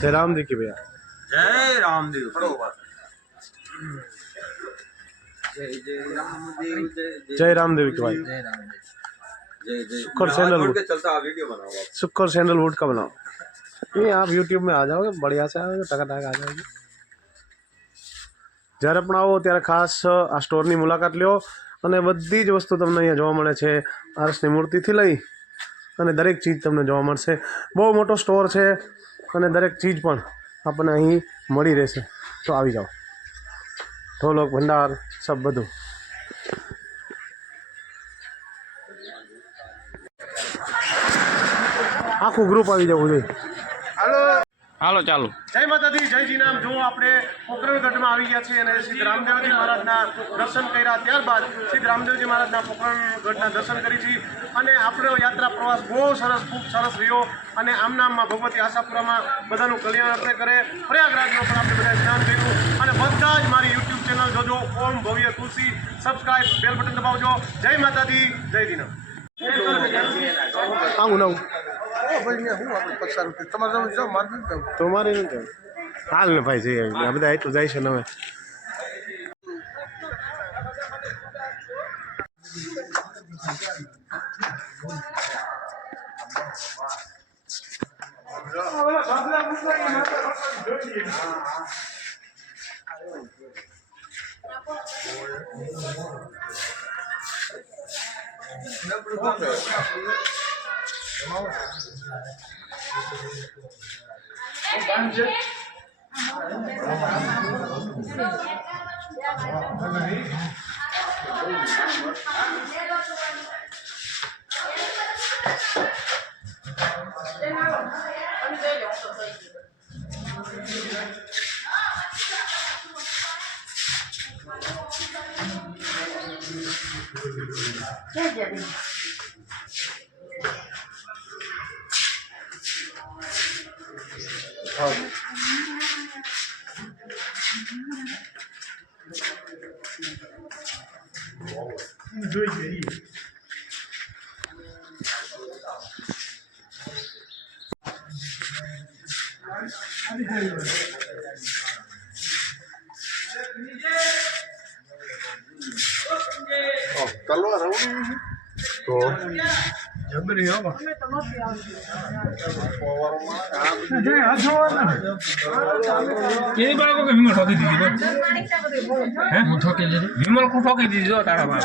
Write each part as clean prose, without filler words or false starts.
जय राम जी की भैया। जय रामदेव। जय जय रामदेव। जय रामदेव की भाई। जय रामदेव। जय जय सुखर सैंडलवुड के चलता वीडियो बनाओ आप। सुखर सैंडलवुड का बनाओ। नहीं आप यूट्यूब में आ जाओगे, बढ़िया से आओगे, टका आ जाओगे। જ્યારે પણ આવો ત્યારે ખાસ આ સ્ટોરની મુલાકાત લ્યો અને બધી જ વસ્તુ તમને અહીંયા જોવા મળે છે। આરસની મૂર્તિથી લઈ અને દરેક ચીજ તમને જોવા મળશે। બહુ મોટો સ્ટોર છે અને દરેક ચીજ પણ આપણને અહીં મળી રહેશે। તો આવી જાઓ। ઢોલક ભંડાર સબ બધું। આખું ગ્રુપ આવી જવું જોઈએ। હાલો હાલો ચાલો। જય માતાજી, જય જીનામ। જો આપણે પોકરણગઢમાં આવી ગયા છીએ અને શ્રી રામદેવજી મહારાજના દર્શન કર્યા, ત્યારબાદ શ્રી રામદેવજી મહારાજના પોકરણગઢના દર્શન કરી છે અને આપણો યાત્રા પ્રવાસ બહુ સરસ, ખૂબ સરસ રહ્યો અને આમનામમાં ભગવતી આશાપુરામાં બધાનું કલ્યાણ અર્થે કરે। પ્રયાગરાજનો પણ આપણે બધાએ સ્નાન કર્યું અને બધા જ મારી યુટ્યુબ ચેનલ જોજો, ઓમ ભવ્ય તુલસી, સબસ્ક્રાઇબ, બેલ બટન દબાવજો। જય માતાજી, જય જીનામ। આવું નવું તમારે હાલ ને ભાઈ જઈ આવી આ બધા એટલું જાય છે ને હવે તલવાર તો જબરી હો કેવી બાળકો કે વિમલ ઠોકી દીધી હે હું ઠોકી દીધી વિમલ કો ઠોકી દીધી જો તારા બાપ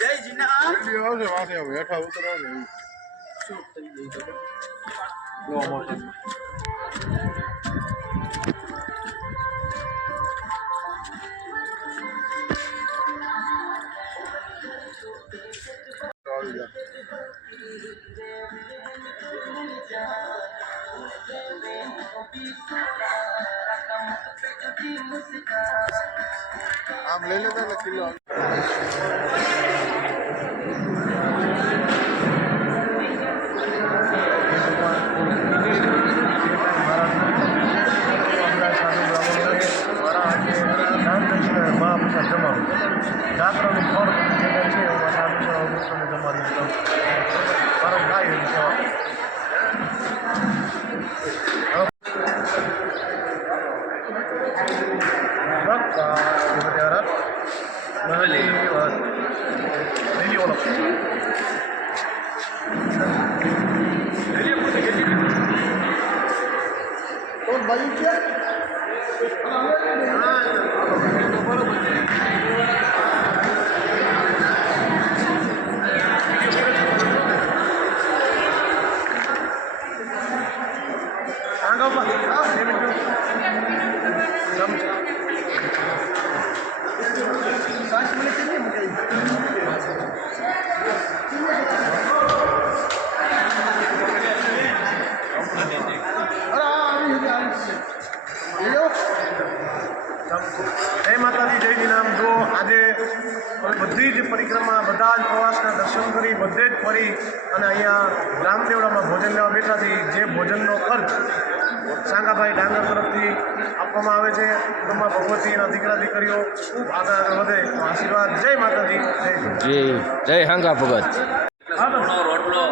जय जीनाम। બેઠા ઉતરો ને આમ લઈ લેતા ને કિલો જાત્રાનું ફળ છે જમાડી પરમ ગાય એની સેવા અને બધી જ પરિક્રમા બધા જ પ્રવાસના દર્શન કરી બધે જ ફરી અને અહીંયા રામદેવડામાં ભોજન લેવા બેઠાથી જે ભોજનનો ખર્ચ સાંગાભાઈ ડાંગર તરફથી આપવામાં આવે છે તમામ ભગવતી એના દીકરા દીકરીઓ ખૂબ આગળ વધે તો આશીર્વાદ. જય માતાજી, જય જી. જય હાંગા ભગત. ઘણો રોટલો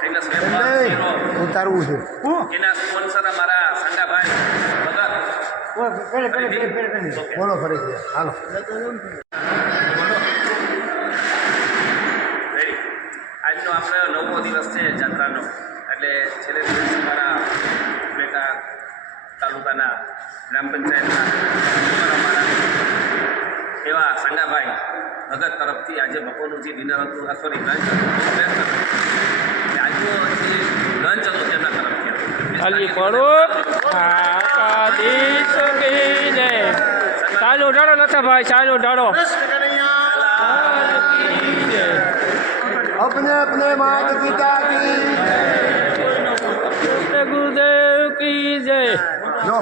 ફેમસ શીરો ઉતારવું છે એના સ્પોન્સર અમારા સંગાભાઈ ભગત. બોલો ફરી હાલો. રેડી. આજનો આપણે 9મો દિવસ છે જાત્રાનો, એટલે છેલ્લે દિવસ અમારા ઉપલેટા તાલુકાના ગ્રામ પંચાયતના અમારા એવા સંગાભાઈ ભગત તરફથી આજે બપોરનું જે ડિનર હતું, સોરી લંચ હતું, આજનું જે લંચ હતું તેમના તરફથી ખાલી પડો આકાશ કી જય. ચાલુ ડાળો નતા ભાઈ, ચાલુ ડાળો. કૃષ્ણ કનૈયા. अपने अपने माता पिता की ગુરુદેવ કી જય. जो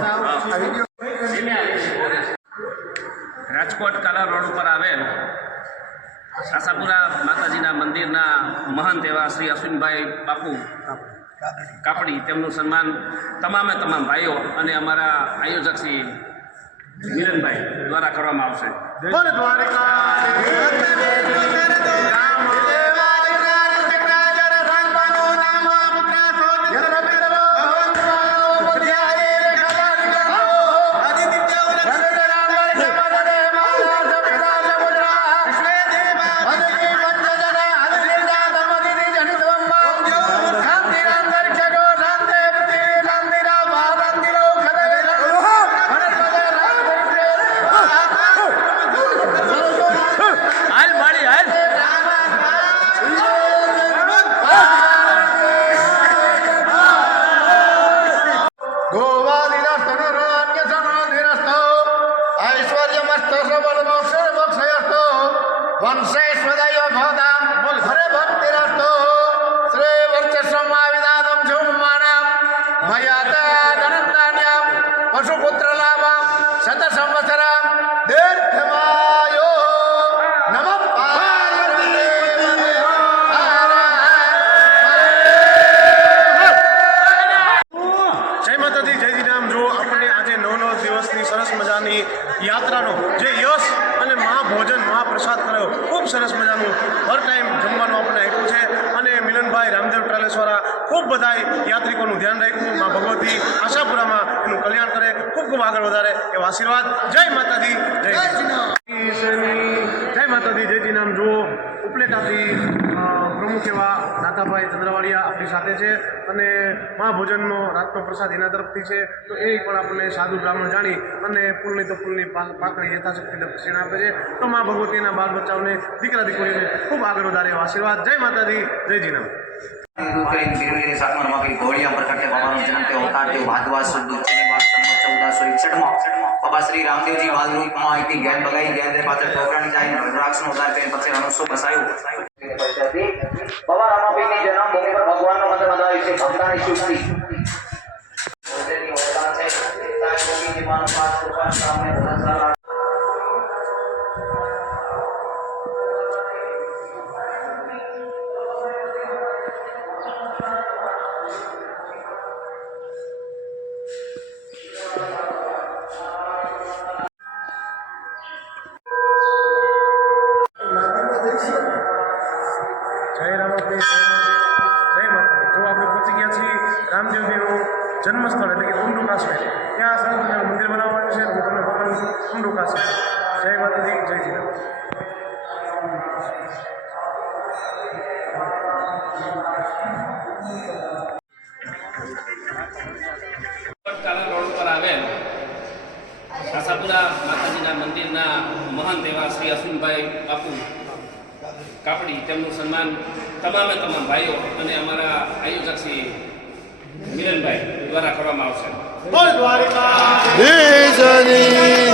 રાજકોટ કાલા રોડ ઉપર આવેલ આશાપુરા માતાજીના મંદિરના મહંત એવા શ્રી અશ્વિનભાઈ બાપુ કાપડી તેમનું સન્માન તમામ ભાઈઓ અને અમારા આયોજક શ્રી મિલનભાઈ દ્વારા કરવામાં આવશે. બોલ वंशेश्वरय भवतां हरे भक्तिरस्तु श्री वर्चस्वमाविदानं झुम्मानां मयातादनन्दान्यां पशुपुत्रलाभं शतसंवत्सरां दीर्घमायो नमः पार्वती જય માતાજી, જય જીરામ. જો આપણે આજે 9 દિવસની સરસ મજાની યાત્રાનો જે યશ અને મહાભોજન મહાપ્રસાદ કર્યો, ખૂબ સરસ મજાનું હર ટાઈમ જમવાનું આપણે આપ્યું છે અને મિલનભાઈ રામદેવ ટ્રાવેલ્સવાળા ખૂબ બધા યાત્રિકોનું ધ્યાન રાખ્યું. મા ભગવતી આશાપુરામાં એનું કલ્યાણ કરે, ખૂબ ખૂબ આગળ વધારે એવા આશીર્વાદ. જય માતાજી, જય જય માતાજી, જય જીનામ. જુઓ ઉપલેટાથી પ્રમુખ એવા દાદાભાઈ ચંદ્રવાડિયા આપણી સાથે છે અને મહાભોજનનો રાતનો પ્રસાદ એના તરફથી છે. તો એ પણ આપણને સાધુ બ્રાહ્મણ જાણી અને ફૂલની તો ફૂલની પાકડી યથાશક્તિ દક્ષિણ આપે છે. તો મા ભગવતીના બાળ બચ્ચાઓને દીકરા દીકરીઓને ખૂબ આગળ વધારે એવા આશીર્વાદ. જય માતાજી, જય જીનામ. गिरगिरी सातवां नंबर घोड़िया पर कट्टे बाबा નો जन्म તે अवतार તે भादवा सुद दुर्चने बार संवत 1461 बाबा श्री रामदेव जी बाल रूप માં આઈતી જ્ઞાન બગાઈ જ્ઞાન રે પાત્ર પોકરાણી જાય રુદ્રાક્ષ નો ઉદાર પેન પછી અનુસો બસાયો બાબા રામાભાઈ ની જન્મ ભૂમિ પર ભગવાન નો મંત્ર મંદાવી છે ભક્તાની સુસ્તી ઓદેની ઓરડા છે તાય ગોપી જી માનો પાસ કૃપા સામે ધનસાલા જય રામાપીર, જય માતા. જો આપણે પહોંચી ગયા છીએ રામદેવજીનું જન્મસ્થળ એટલે કે કુંડુ કાશ્મીર. ત્યાં સરસ મજાનું મંદિર બનાવવામાં આવ્યું છે. હું તમને બતાવું છું કુંડુ કાશ્મીર. જય માતાજી, જય જીરામ. કાલા રોડ ઉપર આવેલ આશાપુરા માતાજીના મંદિરના મહંત એવા શ્રી અશ્વિનભાઈ બાપુ કાપડી તેમનું સન્માન તમામ ભાઈઓ અને અમારા આયોજક શ્રી મિલનભાઈ દ્વારા કરવામાં આવશે. બોલ દ્વારિકા. जय